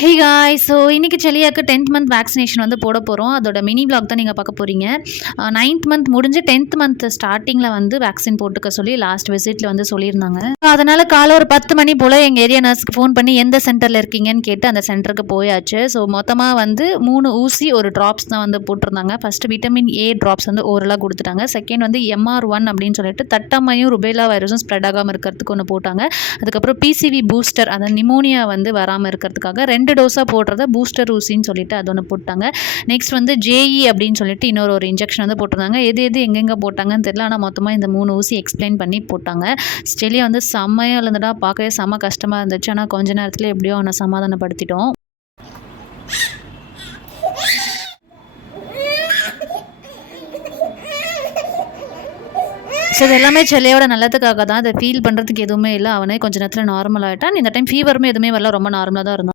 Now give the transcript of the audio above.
Hey guys, so இன்றைக்கி செலியாக்கு 10th month vaccination வந்து போட போகிறோம். அதோட மினி vlog தான் நீங்கள் பார்க்க போகிறீங்க. 9th மந்த் முடிஞ்சு 10th மந்த் ஸ்டார்டிங்கில் வந்து வேக்சின் போட்டுக்க சொல்லி லாஸ்ட் விசிட்டில் வந்து சொல்லியிருந்தாங்க. அதனால் காலை ஒரு 10 மணி போல் எங்கள் ஏரியா நர்ஸ்க்கு ஃபோன் பண்ணி எந்த சென்டரில் இருக்கீங்கன்னு கேட்டு அந்த சென்டருக்கு போயாச்சு. ஸோ மொத்தமாக வந்து 3 ஊசி ஒரு ட்ராப்ஸ் தான் வந்து போட்டிருந்தாங்க. ஃபஸ்ட்டு விட்டமின் ஏ ட்ராப்ஸ் வந்து ஓரலாக கொடுத்துட்டாங்க. செகண்ட் வந்து MR1 அப்படின்னு சொல்லிட்டு தட்டம்மையும் ருபேலா வைரஸும் ஸ்ப்ரெட் ஆகாமல் இருக்கிறதுக்கு ஒன்று போட்டாங்க. அதுக்கப்புறம் PCV பூஸ்டர், அந்த நிமோனியா வந்து வராமல் இருக்கிறதுக்காக 2 டோஸாக போடுறத பூஸ்டர் ஊசின்னு சொல்லிட்டு அது ஒன்று போட்டாங்க. நெக்ஸ்ட் வந்து JE அப்படின்னு சொல்லிட்டு இன்னொரு இன்ஜெக்ஷன் வந்து போட்டிருந்தாங்க. எது எங்கெங்கே போட்டாங்கன்னு தெரியல. ஆனால் மொத்தமாக இந்த 3 ஊசி எக்ஸ்பிளைன் பண்ணி போட்டாங்க. ஸ்டெலியா வந்து செம்மையாக இருந்ததா, பார்க்கவே செம்ம கஷ்டமாக இருந்துச்சு. ஆனால் கொஞ்ச நேரத்தில் எப்படியோ அவனை சமாதானப்படுத்திட்டோம். ஸோ இது எல்லாமே செல்லையோட நல்லதுக்காக தான். அதை ஃபீல் பண்ணுறதுக்கு எதுவுமே இல்லை. அவனே கொஞ்சம் நேரத்தில் நார்மல் ஆகிட்டான். இந்த டைம் ஃபீவருமே எதுவுமே வரல, ரொம்ப நார்மலாக தான் இருந்தான்.